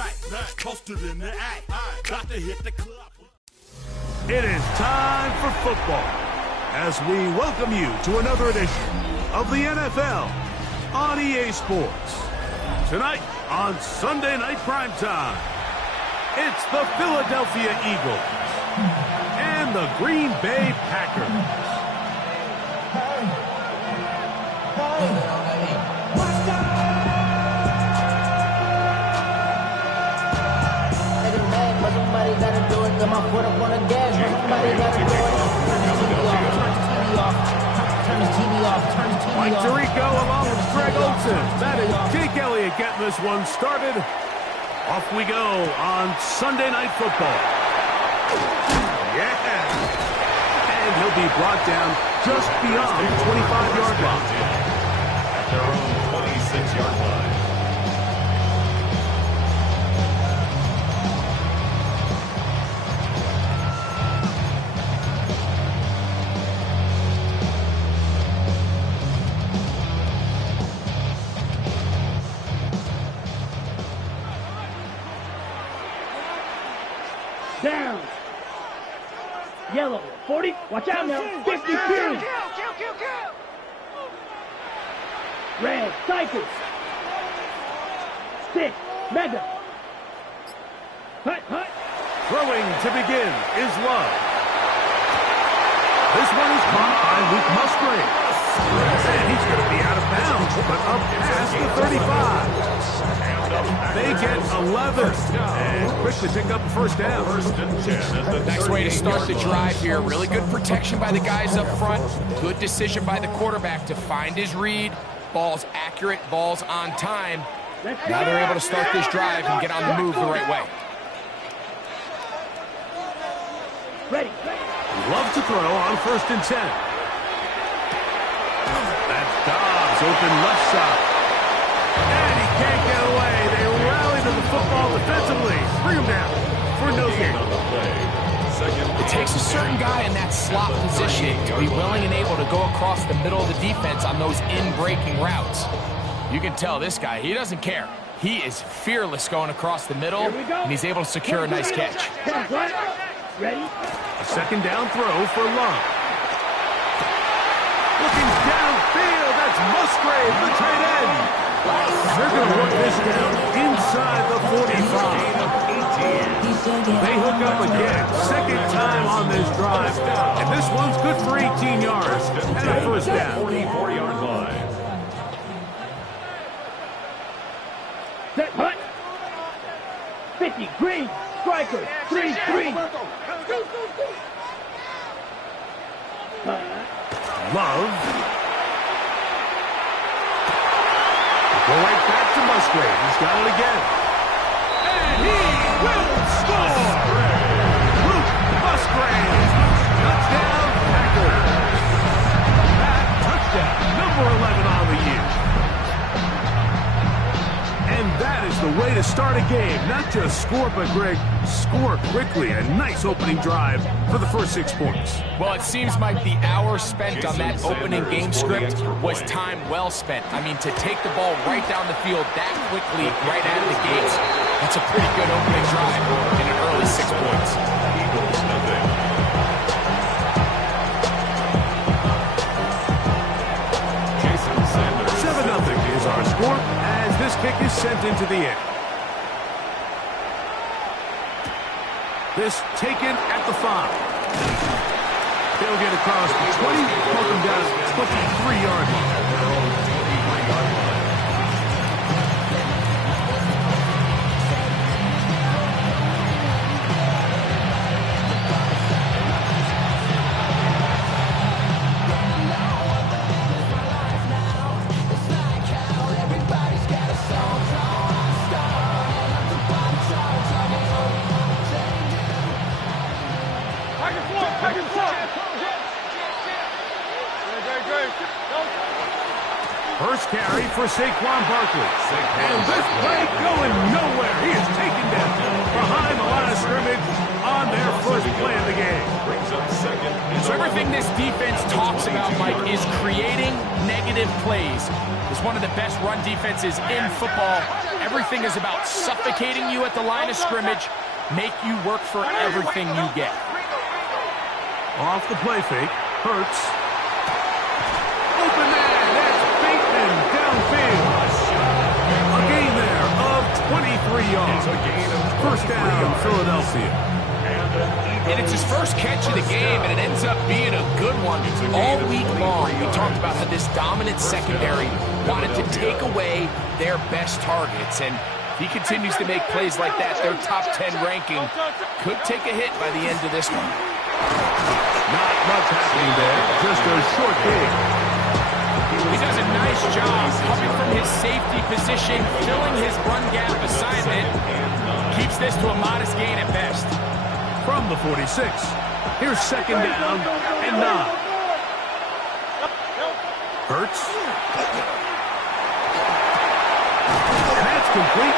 night, posted in the act. Got to hit the club. It is time for football as we welcome you to another edition of the NFL on EA Sports. Tonight on Sunday Night Primetime, it's the Philadelphia Eagles and the Green Bay Packers. Somebody gotta do it, got my foot up on the gas. Somebody gotta do it. Turn the TV off. Mike Tirico along with Greg Olsen. That is Jake Elliott getting this one started. Off we go on Sunday Night Football. Yeah. And he'll be brought down just beyond the 25-yard line. At their own 26-yard line. Down. Yellow. 40. Watch out now. 52. Red. Cycle. 6. Mega. Hut. Throwing to begin is Love. This one is caught by Luke Musgrave. And he's going to be out of bounds, but up past the 35. They get 11, and quick to pick up a first down. Nice way to start the drive here. Really good protection by the guys up front. Good decision by the quarterback to find his read. Ball's accurate, ball's on time. Now they're able to start this drive and get on the move the right way. Ready. Love to throw on 1st and 10. That's Dobbs open left side. And he can't get away. They rally to the football defensively. Bring him down for no gain. It takes a certain guy in that slot position to be willing and able to go across the middle of the defense on those in-breaking routes. You can tell this guy, he doesn't care. He is fearless going across the middle, and he's able to secure a nice catch. Ready. A 2nd down throw for Love. Looking downfield, that's Musgrave, the tight end. They're going to work this down inside the 45. They hook up again, 2nd time on this drive, and this one's good for 18 yards and a first down. 44-yard line. Set. Hut. 50. Green. Striker. 3. Love. Go right back to Musgrave. He's got it again. And he will score! Luke Musgrave. Touchdown, Packers. That touchdown, number 11 on the year. And that is the way to start a game. Not just score, but Greg, score quickly. A nice opening drive for the first 6 points. Well, it seems like the hour spent on that opening game script was time well spent. I mean, to take the ball right down the field that quickly, right out of the gates, that's a pretty good opening drive in an early 6 points. Eagles, nothing. 7-0 is our score as this kick is sent into the air. This taken at the 5. They'll get across the 20, poke them down at the 23-yard line. First carry for Saquon Barkley. And this play going nowhere. He is taken down behind the line of scrimmage on their first play of the game. Brings up 2nd. So everything this defense talks about, Mike, is creating negative plays. It's one of the best run defenses in football. Everything is about suffocating you at the line of scrimmage, make you work for everything you get. Off the play fake, Hurts. Open man, that's Bateman downfield. A gain there of 23 yards. First down, Philadelphia. And it's his first catch of the game, and it ends up being a good one. All week long, we talked about how this dominant secondary wanted to take away their best targets, and if he continues to make plays like that, their top 10 ranking could take a hit by the end of this one. Not much happening there, just a short game. He does a nice job coming from his safety position, filling his run gap assignment, keeps this to a modest gain at best. From the 46, here's second down and 9. Hurts. And that's complete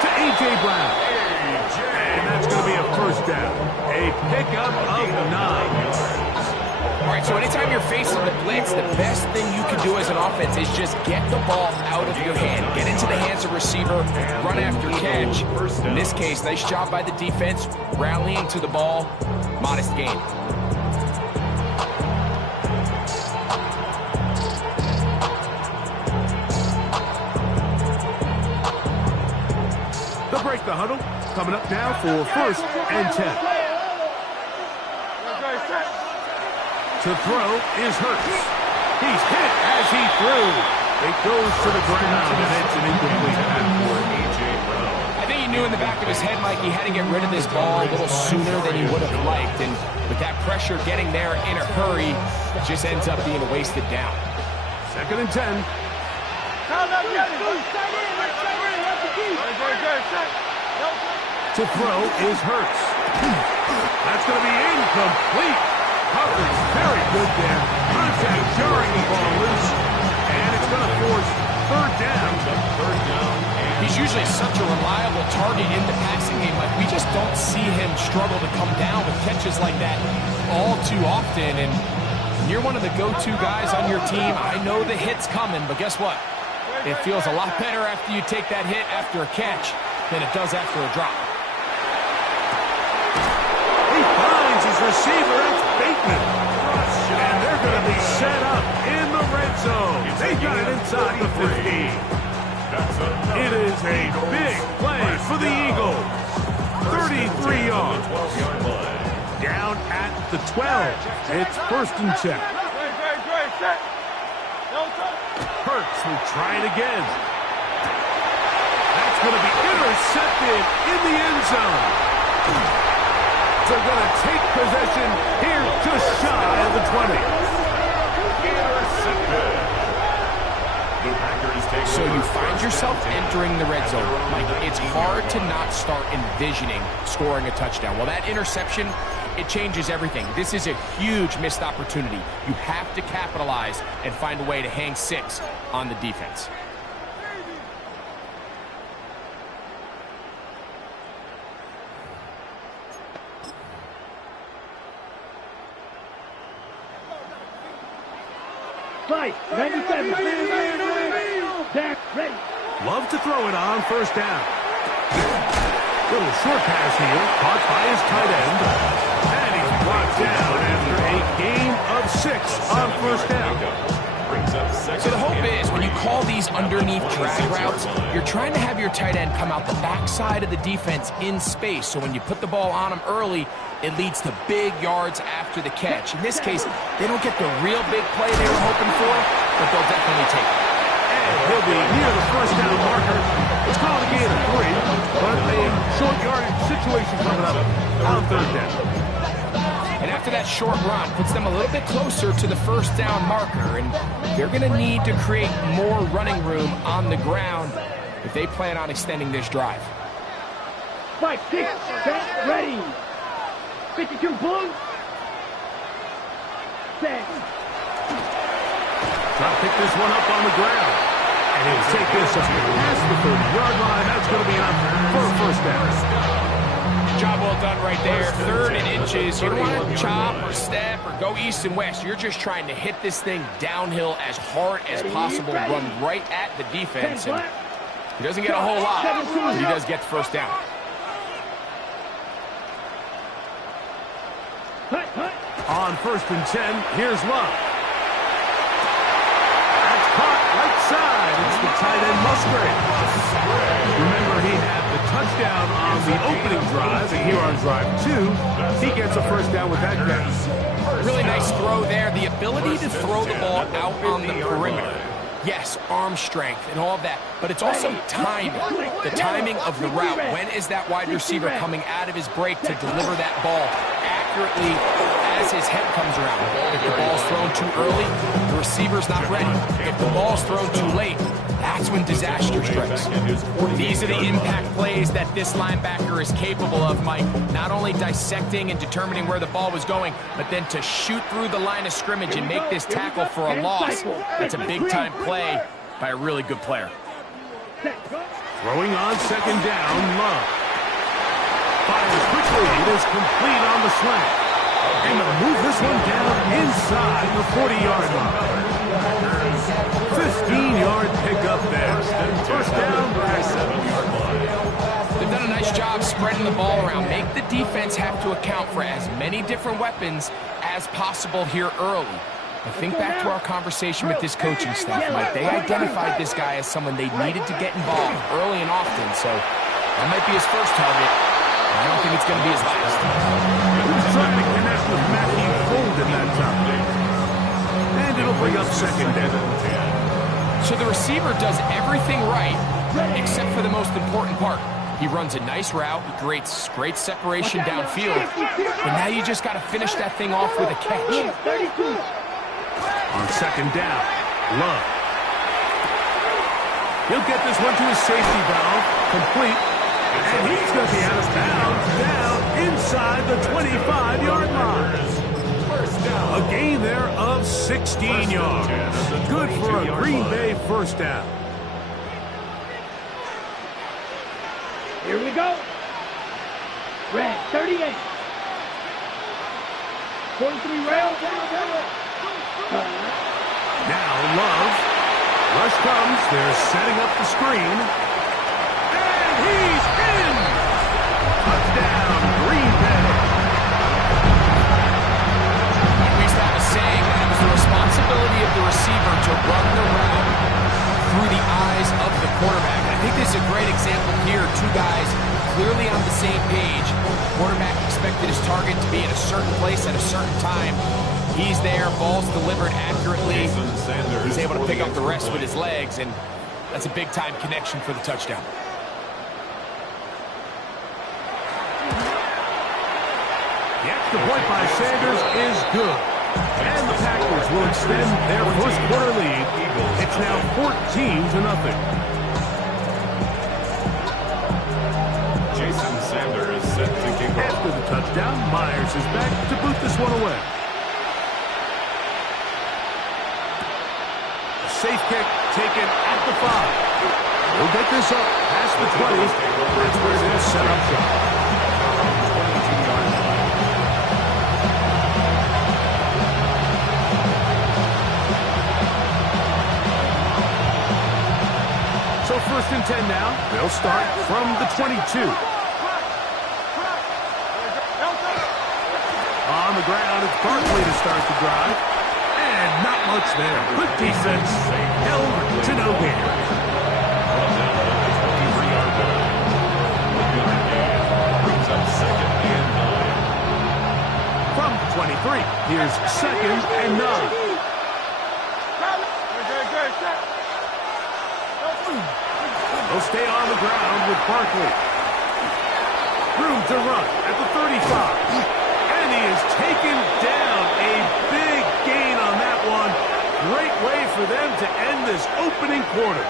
to A.J. Brown. And that's going to be a first down. A pickup of 9. All right, so anytime you're facing the blitz, the best thing you can do as an offense is just get the ball out of your hand. Get into the hands of receiver, run after catch. In this case, nice job by the defense, rallying to the ball, modest gain. They'll break the huddle. Coming up now for first and 10. To throw is Hurts. He's hit as he threw. It goes to the ground, and it's an incomplete pass for A.J. Brown. I think he knew in the back of his head, Mike, he had to get rid of this ball a little sooner than he would have liked. And with that pressure getting there in a hurry, it just ends up being a wasted down. Second and 10. To throw is Hurts. That's going to be incomplete. Coverage very good there. Contact jarring the ball loose. And it's going to force third down. He's usually such a reliable target in the passing game. Like, we just don't see him struggle to come down with catches like that all too often. And you're one of the go-to guys on your team. I know the hit's coming, but guess what? It feels a lot better after you take that hit after a catch than it does after a drop. He finds his receiver. It's Bateman. And they're going to be set up in the red zone. They got it inside the 15. It is a big play for the Eagles. 33 yards. Down at the 12. It's first and 10. Hurts will try it again. That's going to be intercepted in the end zone. They're going to take possession here just shy of the 20. So you find yourself entering the red zone. Like, it's hard to not start envisioning scoring a touchdown. Well, that interception, it changes everything. This is a huge missed opportunity. You have to capitalize and find a way to hang 6 on the defense. Fight, 97. Back, ready. Love to throw it on first down. Little short pass here, caught by his tight end. And he's brought down after a gain of 6 on first down. So the hope is, when you call these underneath drag routes, you're trying to have your tight end come out the backside of the defense in space. So when you put the ball on him early, it leads to big yards after the catch. In this case, they don't get the real big play they were hoping for, but they'll definitely take it. And he'll be near the first down marker. It's called a gain of 3, but a short yardage situation coming up on third down. And after that short run, puts them a little bit closer to the first down marker, and they're going to need to create more running room on the ground if they plan on extending this drive. 5, 6, set, ready. 52 Bulls. Set. Trying to pick this one up on the ground. And he'll take this up past the 30-yard line. That's going to be enough for a first down. Job well done right there. 3rd and inches. You don't want to chop or step or go east and west. You're just trying to hit this thing downhill as hard as possible. Run right at the defense. And He doesn't get a whole lot, but he does get the first down. On 1st and 10, here's Love. That's caught right side. It's the tight end Musgrave. Remember, he had the touchdown on the opening drive, and here on drive 2, he gets a first down with that catch. Really nice throw there. The ability to throw the ball out on the perimeter. Yes, arm strength and all of that, but it's also timing. The timing of the route. When is that wide receiver coming out of his break to deliver that ball accurately as his head comes around? If the ball's thrown too early, the receiver's not ready. If the ball's thrown too late, that's when disaster strikes. These are the impact plays that this linebacker is capable of, Mike. Not only dissecting and determining where the ball was going, but then to shoot through the line of scrimmage and make this tackle for a loss. That's a big-time play by a really good player. Throwing on 2nd down, Love. Fires quickly. It is complete on the slant. And they'll move this one down inside the 40-yard line. 15-yard pickup there. First down by 7-yard line. They've done a nice job spreading the ball around. Make the defense have to account for as many different weapons as possible here early. I think back to our conversation with this coaching staff, Mike. They identified this guy as someone they needed to get involved early and often, so that might be his first target. I don't think it's going to be his last. He was trying to connect with Matthew Golden that time. And it'll bring up 2nd down. So the receiver does everything right, except for the most important part. He runs a nice route, he creates great separation downfield, but now you just got to finish that thing off with a catch. On 2nd down, Love. He'll get this one to his safety valve, complete, and he's going to be out of bounds down inside the 25-yard line. A gain there of 16 yards. Good for a Green Bay first down. Here we go. Red, 38. 43 rail. Now Love. Rush comes. They're setting up the screen. And he's in. Touchdown, Green Bay. We used to have a saying that it was the responsibility of the receiver to run the route through the eyes of the quarterback. And I think this is a great example here. Two guys clearly on the same page. Quarterback expected his target to be in a certain place at a certain time. He's there, ball's delivered accurately. He's able to pick up the rest with his legs, and that's a big-time connection for the touchdown. The extra point by Sanders is good. And the Packers will extend their first quarter lead. It's now 14-0. Jason Sanders set to kick off. After the touchdown, Myers is back to boot this one away. A safe kick taken at the 5. We'll get this up past the 20. That's where they'll set up shop. So 1st and 10 now. They'll start from the 22. On the ground, it's Barkley to start the drive. And not much there. Good defense. Held to no gain. From the 23, here's 2nd and 9. They'll stay on the ground with Barkley. Room to run at the 35. And he is taken down. A big gain on that one. Great way for them to end this opening quarter.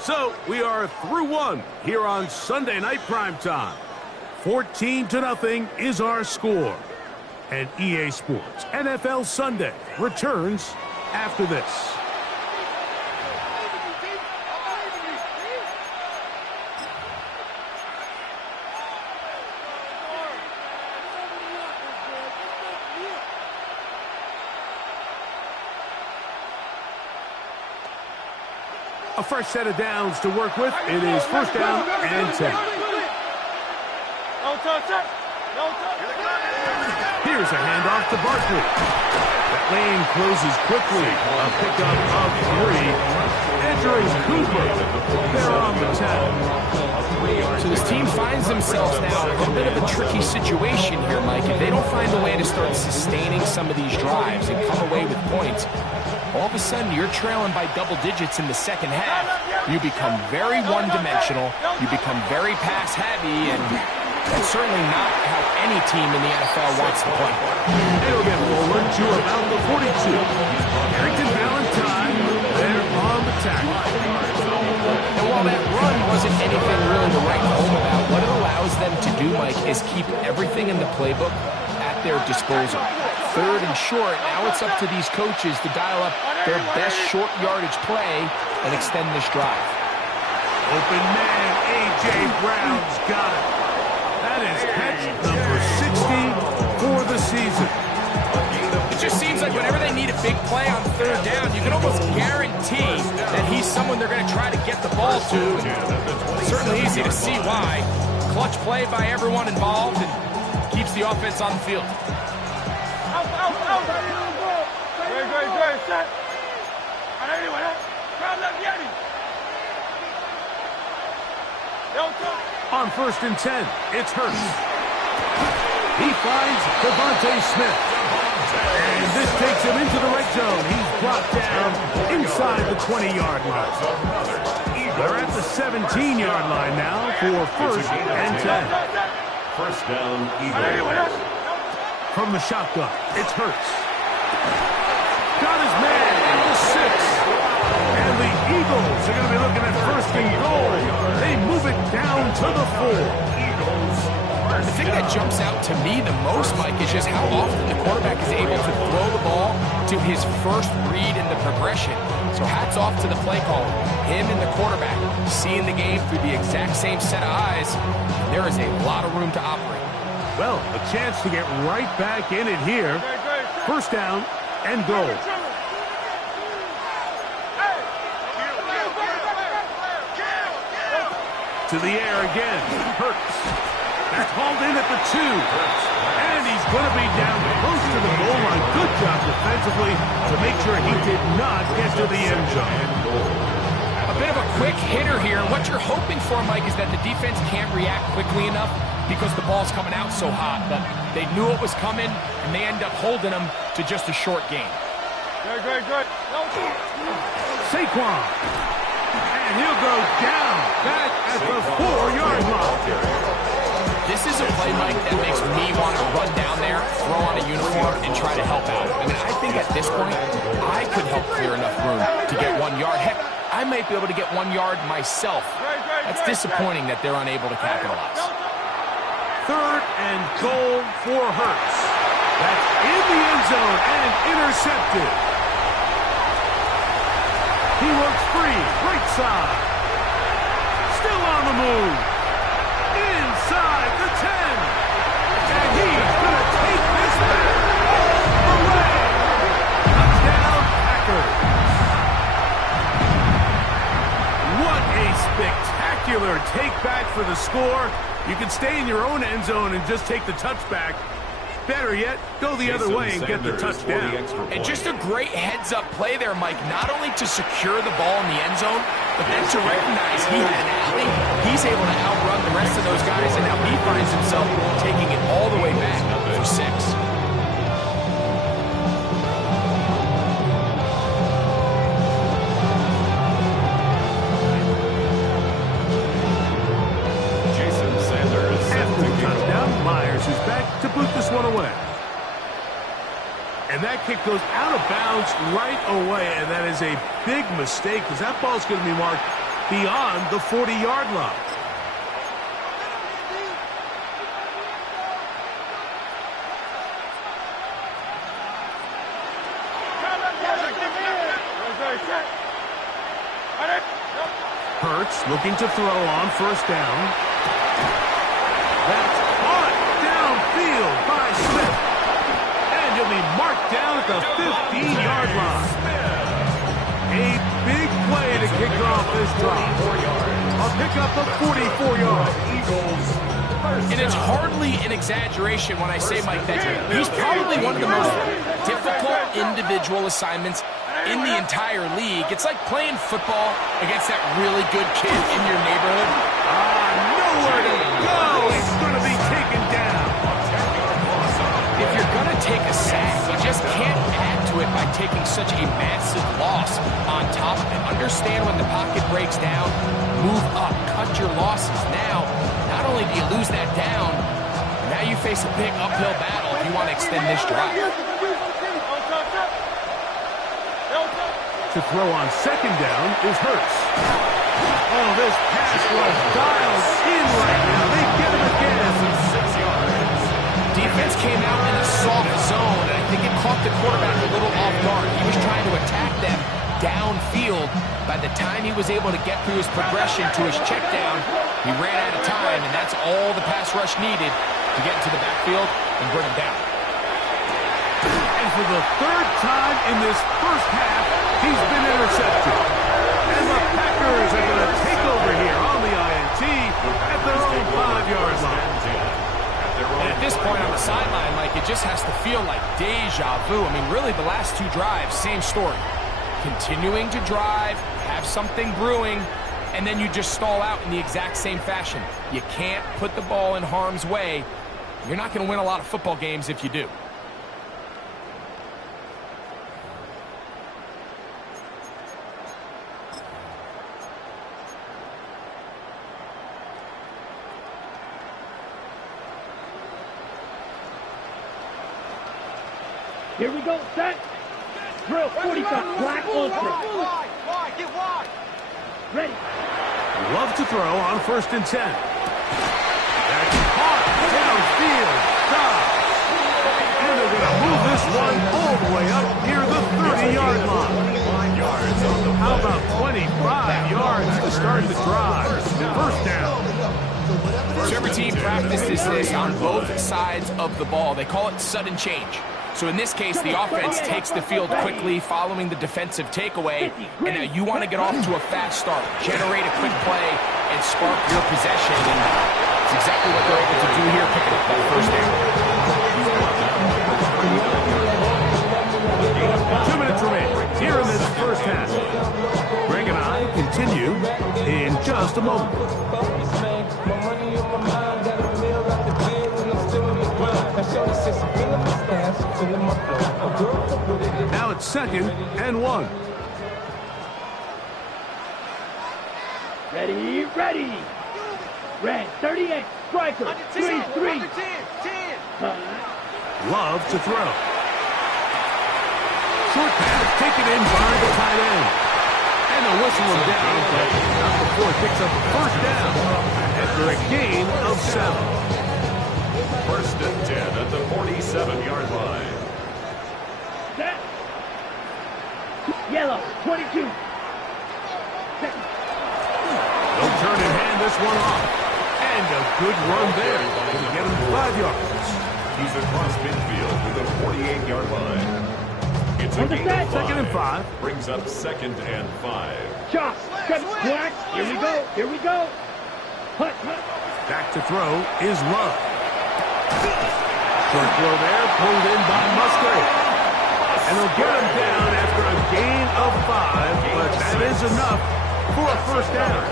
So we are through one here on Sunday Night Primetime. 14-0 is our score. And EA Sports NFL Sunday returns after this. A fresh set of downs to work with. It is first down and 10. Here's a handoff to Barkley. That lane closes quickly. A pickup of 3. Entering Cooper. They're on the 10. So this team finds themselves now in a bit of a tricky situation here, Mike. If they don't find a way to start sustaining some of these drives and come away with points, all of a sudden you're trailing by double digits in the second half. You become very one-dimensional. You become very pass-heavy, and that's certainly not how any team in the NFL wants to play. It'll get forward to about the 42. Harrington Valentine there on the tackle. And while that run wasn't anything really to write home about, what it allows them to do, Mike, is keep everything in the playbook at their disposal. Third and short, now it's up to these coaches to dial up their best short yardage play and extend this drive. Open man, A.J. Brown's got it. That is catch number 60 for the season. It just seems like whenever they need a big play on third down, you can almost guarantee that he's someone they're going to try to get the ball to. It's certainly easy to see why. Clutch play by everyone involved and keeps the offense on the field. On first and 10, it's Hurts. He finds Devontae Smith. And this takes him into the red zone. He's brought down inside the 20-yard line. They're at the 17-yard line now for first and 10. First down, Eagles. From the shotgun, it's Hurts. Got his man at the 6. And the Eagles are going to be looking at first and goal. They move it down to the 4. The thing that jumps out to me the most, Mike, is just how often the quarterback is able to throw the ball to his first read in the progression. So hats off to the play caller. Him and the quarterback seeing the game through the exact same set of eyes. There is a lot of room to operate. Well, a chance to get right back in it here. First down and goal. To the air again. Hurts. That's hauled in at the 2. And he's going to be down close to the goal line. Good job defensively to make sure he did not get to the end zone. A bit of a quick hitter here. What you're hoping for, Mike, is that the defense can't react quickly enough because the ball's coming out so hot. But they knew it was coming, and they end up holding them to just a short gain. Good. Saquon. And he'll go down back at the 4-yard line. This is a play, Mike, that makes me want to run down there, throw on a uniform, and try to help out. I mean, I think at this point, I could help clear enough room to get 1 yard. Heck, I might be able to get 1 yard myself. That's disappointing that they're unable to capitalize. Third and goal for Hurts. That's in the end zone and intercepted. He works free, right side. Still on the move. Inside the 10. And he's going to take this back away. Touchdown, Packers. What a spectacular take back for the score. You can stay in your own end zone and just take the touchback. Better yet, go the other way and get the touchdown. And just a great heads-up play there, Mike, not only to secure the ball in the end zone, but then to recognize he had an alley. He's able to outrun the rest of those guys, and now he finds himself taking it all the way back for 6. Myers is back to boot this one away. And that kick goes out of bounds right away, and that is a big mistake because that ball's going to be marked beyond the 40-yard line. Hurts looking to throw on first down. That's caught downfield by Smith. he'll be marked down at the 15-yard line. A big play to kick off this drive. A pickup of 44 yards. And it's hardly an exaggeration when I say, Mike, that he's probably one of the most difficult individual assignments in the entire league. It's like playing football against that really good kid in your neighborhood. Nowhere to go. He's going to be taken down. If you're going to take a sack, you just can't add to it by taking such a massive loss on top of it. Understand when the pocket breaks down, move up, cut your losses. Now, not only do you lose that down, now you face a big uphill battle if you want to extend this drive. To throw on second down is Hurts. Oh, this pass was dialed in right now. They get him again. 6 yards. Defense came out in a soft zone, and I think it caught the quarterback a little off guard. He was trying to attack them downfield. By the time he was able to get through his progression to his check down, he ran out of time, and that's all the pass rush needed to get into the backfield and bring him down. And for the third time in this first half, he's been intercepted. And the Packers are going to take over here on the INT at their own 5-yard line. And at this point on the sideline, like, it just has to feel like deja vu. I mean, really, the last two drives, same story. Continuing to drive, have something brewing, and then you just stall out in the exact same fashion. You can't put the ball in harm's way. You're not going to win a lot of football games if you do. Here we go, set. Drill, 45, black ultra. Get wide. Ready. Love to throw on 1st and 10. That's caught downfield. Stop. And they're going to move this one all the way up near the 30-yard line. How about 25 yards to start the drive? First down. So every team practices this on both sides of the ball. They call it sudden change. So in this case, the offense takes the field quickly following the defensive takeaway, and now you want to get off to a fast start, generate a quick play, and spark your possession, and it's exactly what they're able to do here, picking up that first down. 2 minutes remaining here in this first half. Greg and I continue in just a moment. Now it's 2nd and 1. Ready, ready. Red, 38, striker, 3-3. Love to throw. Short pass taken in by the tight end. And they'll whistle him down, but not before he picks up a first down after a gain of 7. 1st and 10 at the 47-yard line. Set. Yellow, 22. Second. They'll turn and hand this one off. And a good run there to get him 5 yards. He's across midfield to the 48-yard line. It's a gain of 2nd and 5. Brings up 2nd and 5. Chop, cut, black. Here we go, here we go. Hut, hut. Back to throw is Love. Short throw there, pulled in by Musgrave. And they'll get him down after a gain of 5, but that is enough for a first down.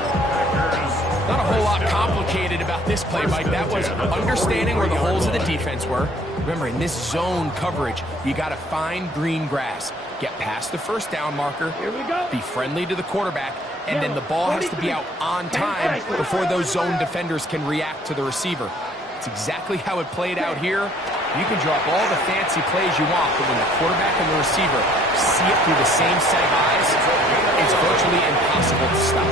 Not a whole lot complicated about this play, Mike. That was understanding where the holes of the defense were. Remember, in this zone coverage, you got to find green grass. Get past the first down marker. Here we go. Be friendly to the quarterback, and then the ball has to be out on time before those zone defenders can react to the receiver. It's exactly how it played out here. You can drop all the fancy plays you want, but when the quarterback and the receiver see it through the same set of eyes, it's virtually impossible to stop.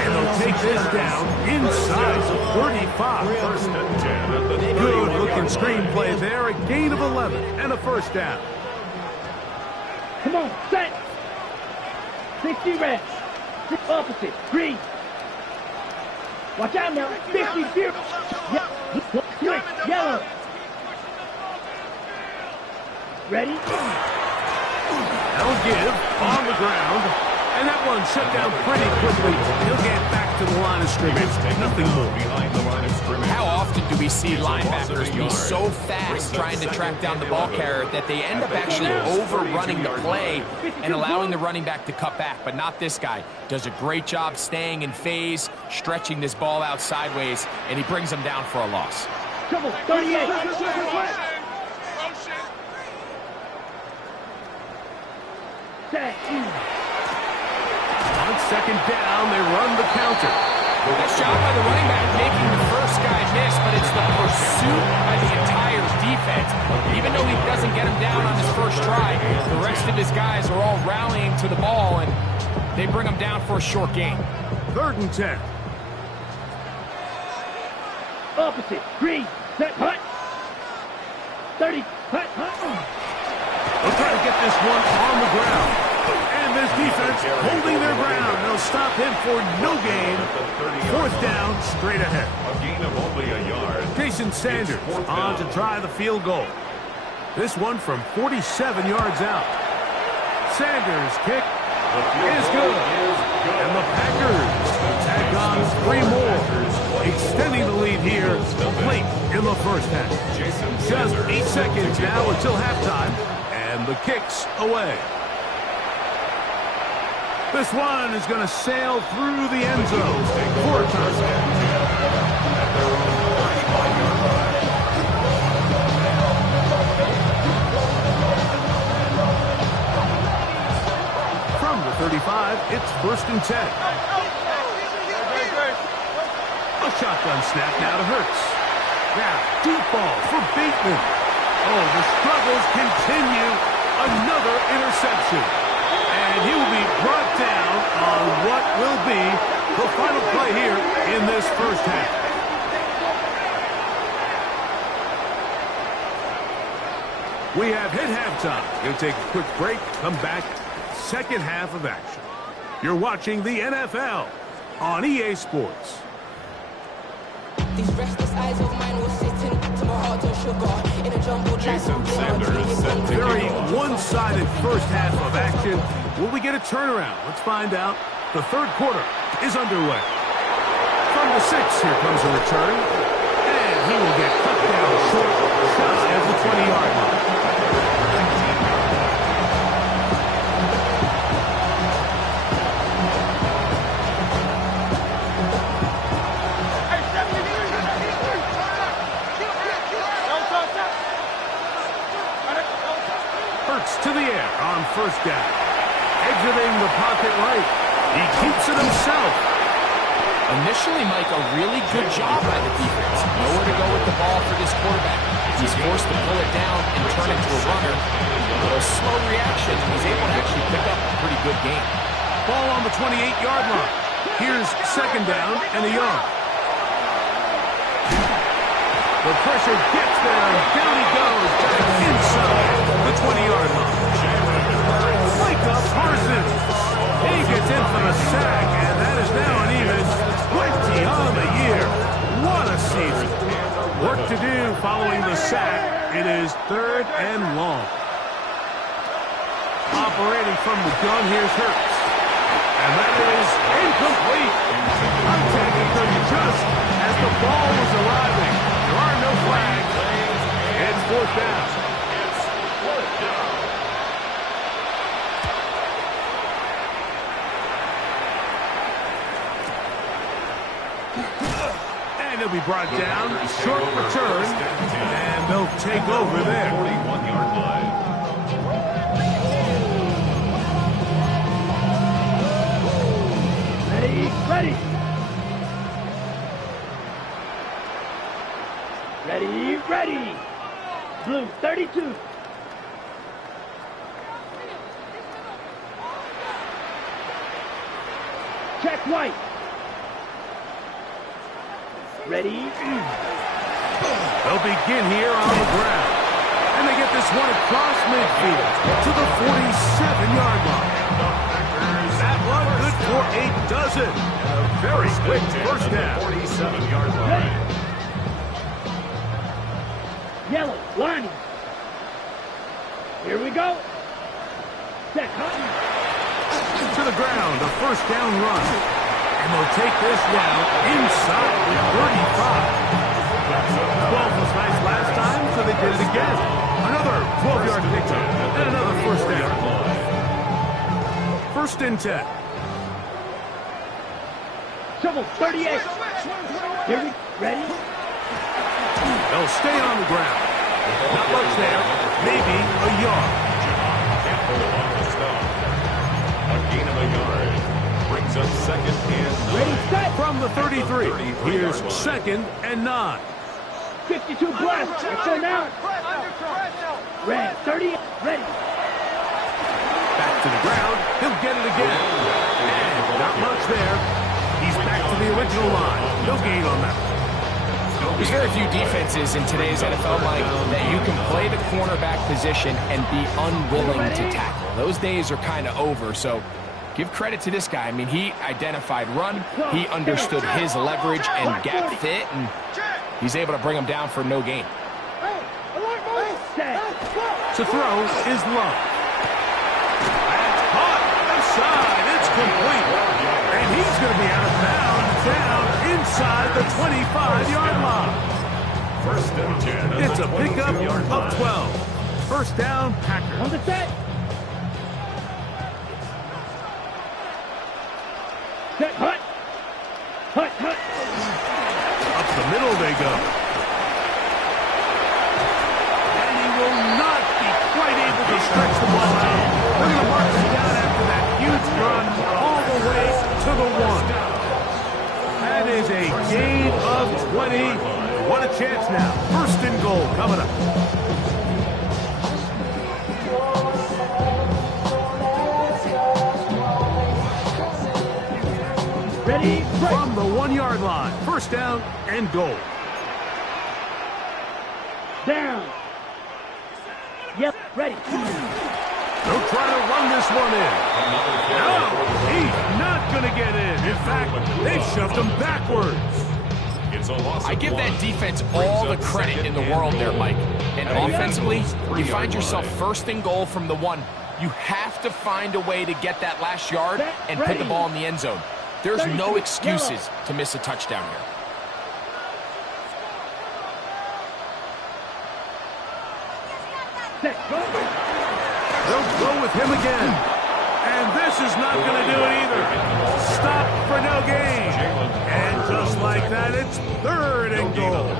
And they'll take this down inside the 35. 1st and 10 at the 31-yard line. Good-looking screenplay there, a gain of 11 and a first down. Come on, set. 60 red. 6 opposite, green. Watch out now, 50 here. Switch, yellow. Ready? They'll give on the ground, And that one shut down pretty quickly. He'll get back to the line of scrimmage. Nothing more. Behind the line of scrimmage. How often do we see linebackers be so fast trying to track down the ball carrier that they end up actually overrunning the play and allowing the running back to cut back? But not this guy. Does a great job staying in phase, stretching this ball out sideways, and he brings him down for a loss. Trouble, 38. Set. On second down, they run the counter. Nice job by the running back making the first guy miss, but it's the pursuit by the entire defense. Even though he doesn't get him down on his first try, the rest of his guys are all rallying to the ball, and they bring him down for a short gain. 3rd and 10. Opposite. Green. Set. Hut. 30. Hut. Hut. They'll try to get this one on the ground. And this defense holding their ground. They'll stop him for no gain. 4th down, straight ahead. A gain of only a yard. Jason Sanders on to try the field goal. This one from 47 yards out. Sanders' kick is good. And the Packers tack on 3 more, extending the lead here late in the first half. Just 8 seconds now until halftime, and the kick's away. This one is going to sail through the end zone for a touchdown. From the 35, it's 1st and 10. A shotgun snap now to Hurts. Now, deep ball for Bateman. Oh, the struggles continue. Another interception. And he will be brought down on what will be the final play here in this first half. We have hit halftime. Going to take a quick break, come back, second half of action. You're watching the NFL on EA Sports. These restless eyes of mine were sitting to my heart on sugar in a jumbled Jason Sanders set to Very kick off. one-sided first half of action. Will we get a turnaround? Let's find out. The 3rd quarter is underway. From the 6, here comes a return. And he will get cut down short, shy of the 20-yard line. Hurts to the air on 1st down. Exiting the pocket right. He keeps it himself. Initially, Mike, a really good job by the defense. Nowhere to go with the ball for this quarterback. He's forced to pull it down and turn it to a runner. A little slow reaction, and he's able to actually pick up a pretty good game. Ball on the 28-yard line. Here's 2nd down and a yard. The pressure gets there, and down he goes back inside the 20-yard line. Micah Parsons. He gets in for the sack, and that is now an even 20 on the year. What a season. Work to do following the sack. It is 3rd and long. Operating from the gun, here's Hurts. And that is incomplete. Contact occurred just as the ball was arriving. There are no flags. It's 4th down. And he'll be brought down. Short return. And they'll take over there. 41-yard line. Ready. Ready. Blue, 32. Check white. Ready. They'll begin here on the ground. And they get this one across midfield to the 47-yard line. That one good for a dozen. And a very quick first down. 47-yard line. Yellow, line. Here we go. Set, Hutton. To the the ground, a first down run. And they'll take this now inside the 35. 12 was nice last time, so they did it again. Another 12-yard pickup and another first down. First and 10. Shovel, 38. Here we ready? They'll stay on the ground. Not much there. Maybe a yard. Can't hold on the stop. A gain of a yard. Brings up second and 9. Ready, set. From the 33, here's second and 9. 52 blast. Let's go now. Red, 30. Ready. Back to the ground. He'll get it again. And not much there. He's back to the original line. No gain on that. There's very few defenses in today's NFL, Mike, that you can play the cornerback position and be unwilling to tackle. Those days are kind of over, so give credit to this guy. I mean, he identified run, he understood his leverage and gap fit, and he's able to bring him down for no gain. To throw is Love. That's caught inside. It's complete. And he's going to be out of bounds down inside the 25-yard line. First and 10. It's a pickup of 12. First down, Packers. On the set. Set, hut. Hut, hut. Up the middle they go. And he will not be quite able to stretch the ball out. They're going to mark him down after that huge run all the way to the 1. That is a gain of 20. What a chance now. First and goal coming up. Ready, From the 1-yard line. First down and goal. down. Yep, ready. They'll try to run this one in. No, he's not going to get in. In fact, they've shoved him backwards. It's a loss. I give that defense all the credit in the world there, Mike. And offensively, you find yourself first and goal from the 1. You have to find a way to get that last yard and put the ball in the end zone. There's no excuses to miss a touchdown here. They'll go with him again. And this is not going to do it either. Stop for no gain. And just like that, it's third and goal.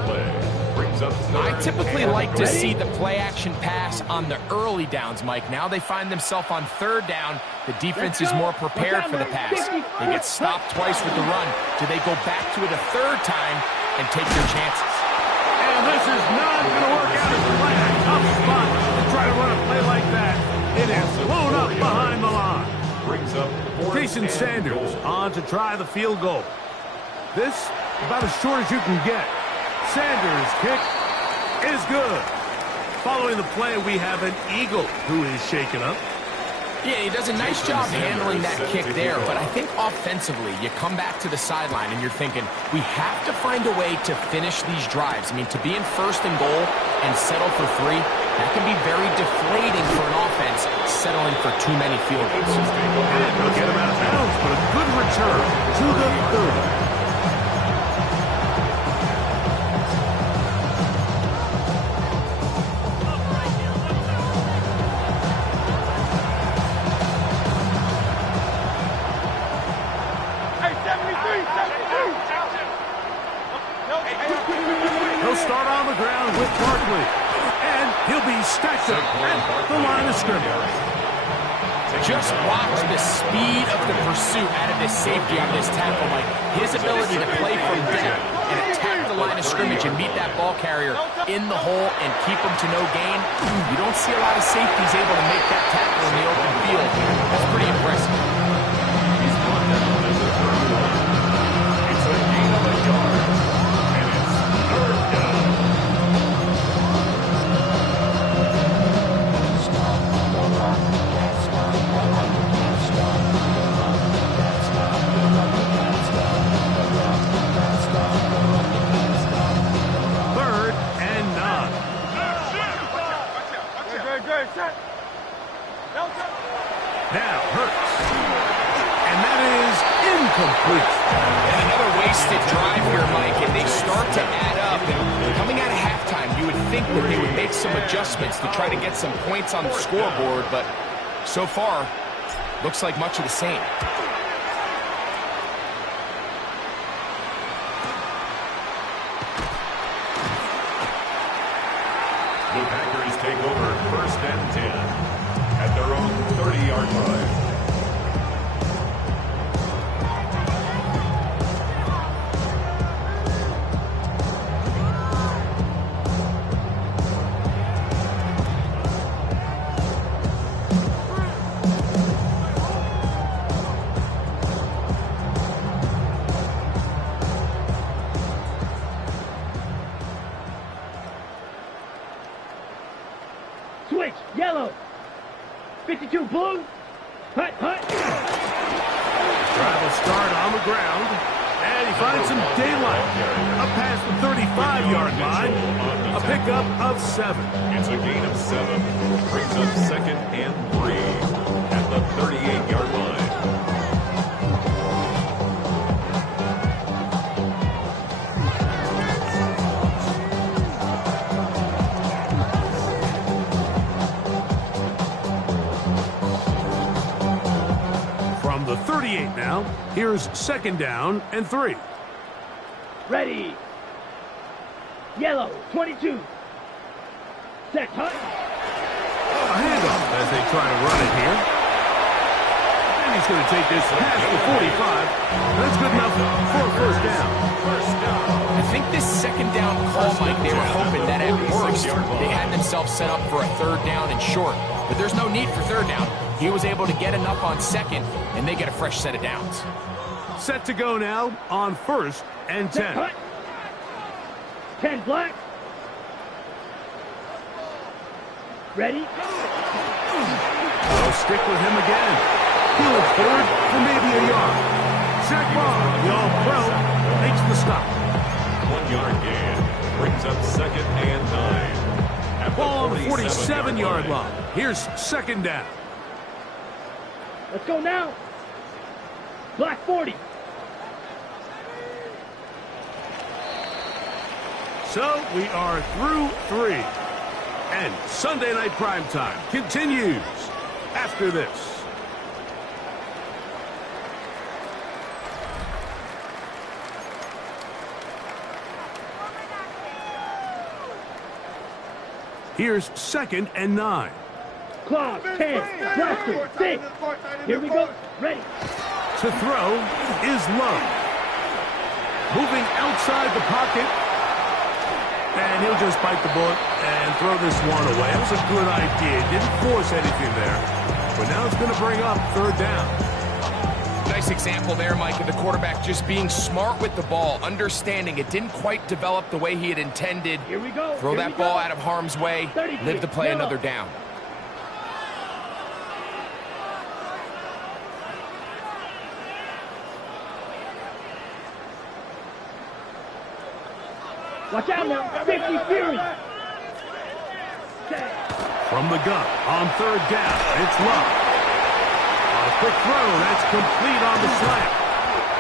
I typically like to see the play-action pass on the early downs, Mike. Now they find themselves on third down. The defense is more prepared for the pass. They get stopped twice with the run. Do they go back to it a third time and take their chances? And this is not going to work out as planned. Tough spot to try to run a play like that. It is blown up behind the line. Jason Sanders on to try the field goal. This about as short as you can get. Sanders' kick is good. Following the play, we have an Eagle who is shaken up. Yeah, he does a nice job handling that kick there, but I think offensively, you come back to the sideline and you're thinking, we have to find a way to finish these drives. I mean, to be in first and goal and settle for 3, that can be very deflating for an offense settling for too many field goals. And they'll get him out of bounds, but a good return to the 30. He'll start on the ground with Barkley. And he'll be stacked up at the line of scrimmage. Just watch the speed of the pursuit out of this safety on this tackle, Mike. His ability to play from depth and attack the line of scrimmage and meet that ball carrier in the hole and keep him to no gain. You don't see a lot of safeties able to make that tackle in the open field. That's pretty impressive. It's a gain of a yard. And it's third down. Third and 9. Now Hurts. wasted drive here, Mike, and they start to add up. And coming out of halftime, you would think that they would make some adjustments to try to get some points on the scoreboard, but so far, looks like much of the same. The Packers take over 1st and 10 at their own 30-yard line. Switch, yellow. 52 blue. Hut, hut. Drive will start on the ground, and he finds some daylight. Up past the 35-yard line, a pickup of 7. It's a gain of 7. Brings up 2nd and 3 at the 38-yard line. From the 38 now, here's 2nd down and 3. Ready. Yellow, 22. Set, hut. A handoff as they try to run it here. And he's going to take this past the 45. That's good enough for a 1st down. I think this 2nd down call, Mike, they were hoping that at worst they had themselves set up for a 3rd down and short. But there's no need for 3rd down. He was able to get enough on 2nd, and they get a fresh set of downs. Set to go now on 1st and 10. Hut. 10 black. Ready. They'll stick with him again. He looks forward for maybe a yard. Zach Bond, the All-Pro, makes the stop. 1-yard gain. Brings up 2nd and 9. At Ball on the 47-yard 47-yard line. Here's 2nd down. Let's go now. Black 40. So we are through 3. And Sunday Night Primetime continues after this. Here's 2nd and 9. Claws, 10, blaster, 6. Here we go. Ready. To throw is Love. Moving outside the pocket. And he'll just bite the bullet and throw this one away. That was a good idea. Didn't force anything there. But now it's going to bring up 3rd down. Nice example there, Mike, of the quarterback just being smart with the ball, understanding it didn't quite develop the way he had intended. Here we go. Throw that ball out of harm's way, live to play another down. Watch out now. 50 Fury. From the gun on 3rd down, it's Love. A quick throw, that's complete on the slant.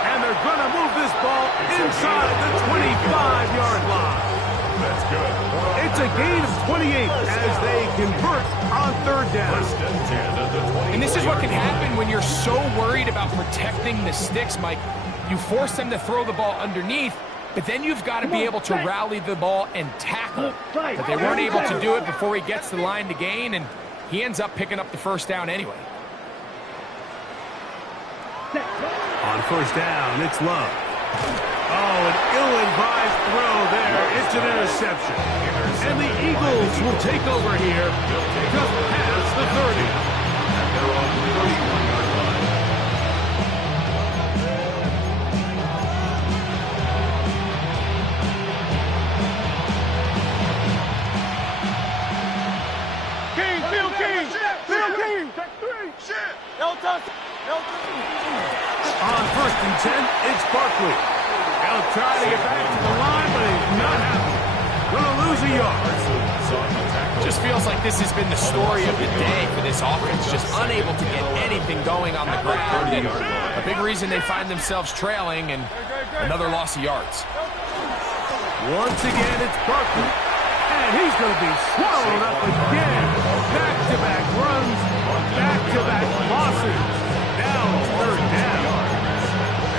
And they're going to move this ball inside the 25-yard line. That's good. It's a gain of 28 as they convert on 3rd down. 1st and 10 at the 20. And this is what can happen when you're so worried about protecting the sticks, Mike. You force them to throw the ball underneath, but then you've got to be able to rally the ball and tackle. But they weren't able to do it before he gets to the line to gain, and he ends up picking up the 1st down anyway. On 1st down, it's Love. Oh, an ill-advised throw there. It's an interception. And the Eagles will take over here just past the 30. At their own 31-yard line. On 1st and 10, it's Barkley. He'll try to get back to the line, but he's not happy. Going to lose a yard. Saw the tackle Just feels like this has been the story of the day for this offense, just unable to get anything going on the ground, and a big reason they find themselves trailing, and another loss of yards. Once again, it's Barkley, and he's going to be swallowed up again. Back-to-back runs, back-to-back losses. Now third down.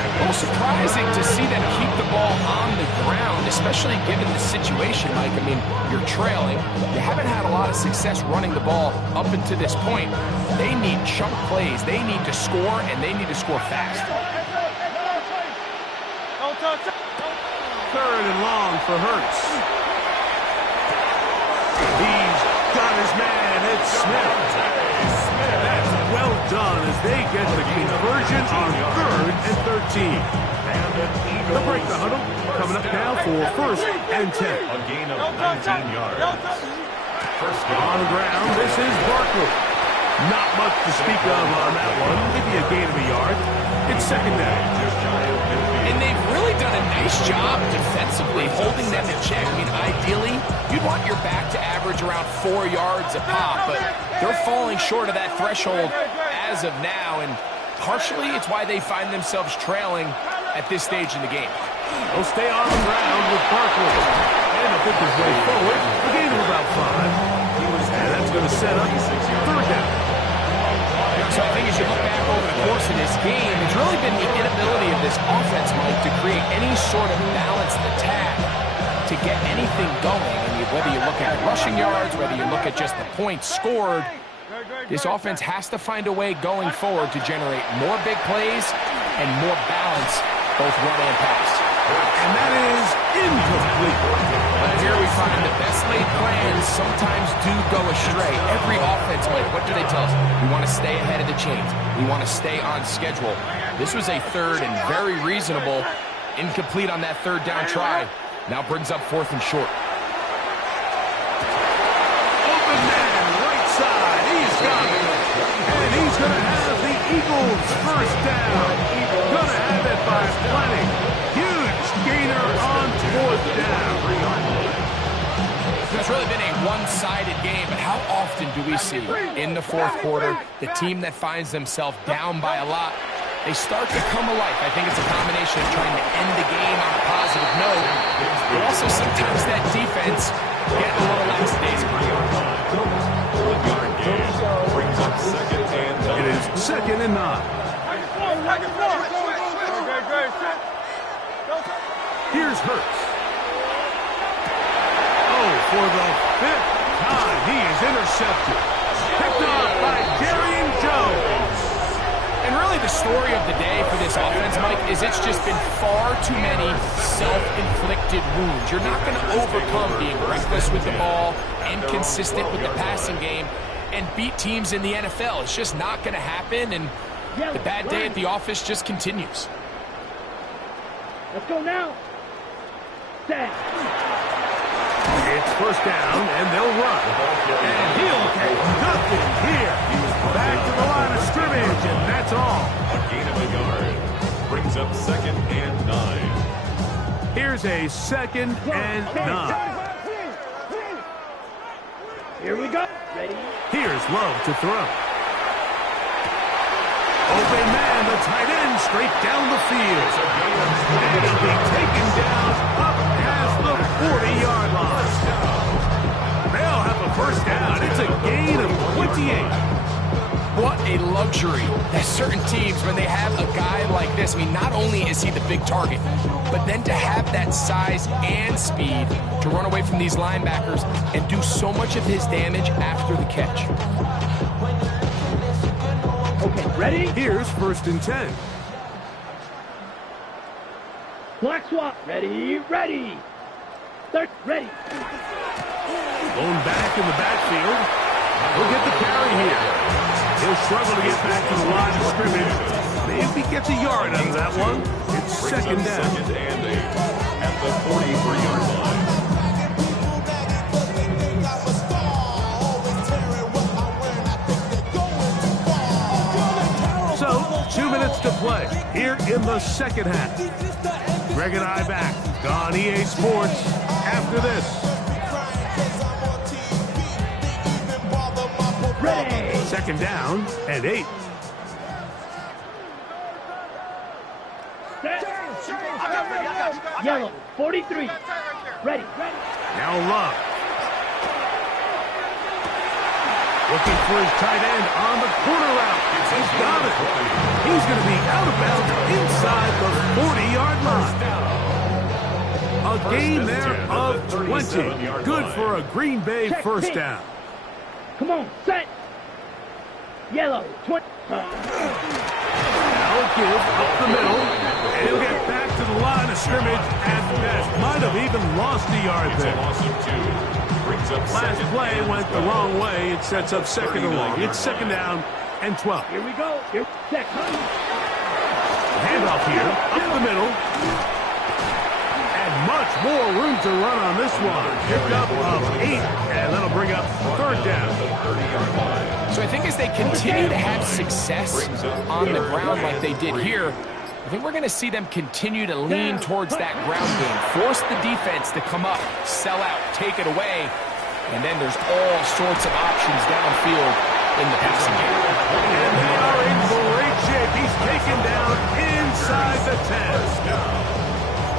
A little surprising to see them keep the ball on the ground, especially given the situation, Mike. I mean, you're trailing. You haven't had a lot of success running the ball up until this point. They need chunk plays. They need to score, and they need to score fast. Third and long for Hurts. He's got his man. It's Smith. That's well done as they get the conversion on 3rd and 13. They'll break the huddle. Coming up now for 1st and 10. A gain of 19 yards. First down. On the ground, this is Barkley. Not much to speak of on that one. Maybe a gain of a yard. It's 2nd down. And they've really done a nice job defensively, holding them in check. I mean, ideally, you'd want your back to average around 4 yards a pop, but they're falling short of that threshold as of now, and partially it's why they find themselves trailing at this stage in the game. They'll stay on the ground with Barkley. And he'll pick his way forward. A gain of about 5. And that's going to set up 3rd down. So I think as you look back over the course of this game, it's really been the inability of this offense, Mike, to create any sort of balanced attack to get anything going. I mean, whether you look at rushing yards, whether you look at just the points scored, this offense has to find a way going forward to generate more big plays and more balance, both run and pass. And that is incomplete. And here we find the best laid plans sometimes do go astray. Every offense, Mike, what do they tell us? We want to stay ahead of the chains. We want to stay on schedule. This was a 3rd and very reasonable. Incomplete on that 3rd down try. Now brings up 4th and short. Open man, right side. He's got it. And he's going to have the Eagles' 1st down. Going to have it by plenty. Huge gainer on 4th down. It's really been a one-sided game, but how often do we see in the 4th quarter the team that finds themselves down by a lot, they start to come alive? I think it's a combination of trying to end the game on a positive note, but also sometimes that defense getting a little lackadaisical. Brings up 2nd and 9. It is 2nd and 9. Here's Hurts. Oh, for the 5th time, he is intercepted. Picked off by Darian Jones. And really the story of the day for this offense, Mike, is it's just been far too many self-inflicted wounds. You're not going to overcome being reckless with the ball, inconsistent with the passing game, and beat teams in the NFL. It's just not going to happen, and the bad day at the office just continues. Let's go now. Set. It's 1st down, and they'll run. And he'll get nothing here. Back to the line of scrimmage, and that's all. A gain of a yard. Brings up 2nd and 9. Here's a 2nd and 9. Here we go. Ready? Here's Love to throw. Open man, the tight end, straight down the field. And it'll be taken down up past the 40-yard line. They'll have a 1st down. It's a gain of 28. What a luxury that certain teams, when they have a guy like this, I mean, not only is he the big target, but then to have that size and speed to run away from these linebackers and do so much of his damage after the catch. Okay, ready? Here's 1st and 10. Black swap. Ready, ready. Start, ready. Going back in the backfield. He'll get the carry here. He'll struggle to get back to the line of scrimmage. Maybe gets a yard out of that one. It's 2nd down. 2nd and 8 at the 43-yard line. So, 2 minutes to play here in the 2nd half. Greg and I back on EA Sports after this. Ready. Second down and 8. Set. Yellow, 43. Ready. Now Love. Looking for his tight end on the corner route. He's got it. He's going to be out of bounds inside the 40-yard line. A gain there of 20. Good for a Green Bay first down. Come on, set. Yellow, 20. Now give up the middle. And he'll get back to the line of scrimmage at best. Might have even lost a yard there. Last play went the wrong way. It sets up second and long. It's second down and 12. Here we go. Here, check. Handoff here, up the middle. And much more room to run on this one. Picked up of 8, and that'll bring up third down. So I think as they continue to have success on the ground like they did here, I think we're going to see them continue to lean towards that ground game. Force the defense to come up, sell out, take it away, and then there's all sorts of options downfield in the passing game. And they are in great shape. He's taken down inside the 10.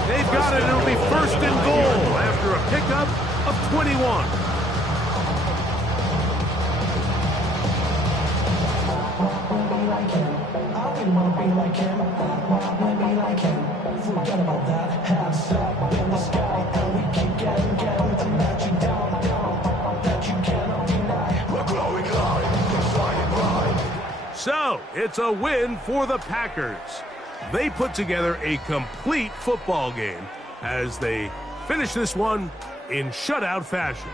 They've got it. It'll be first and goal after a pickup of 21. Forget about that. Hands up in the sky, and we keep getting to let you down, that you cannot deny. We're glowing light, we're shining bright. So, it's a win for the Packers. They put together a complete football game as they finish this one in shutout fashion.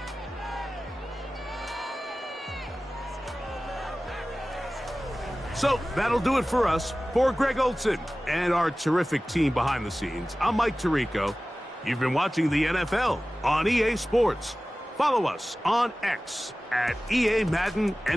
So, that'll do it for us. For Greg Olson and our terrific team behind the scenes, I'm Mike Tirico. You've been watching the NFL on EA Sports. Follow us on X at EA Madden NFL.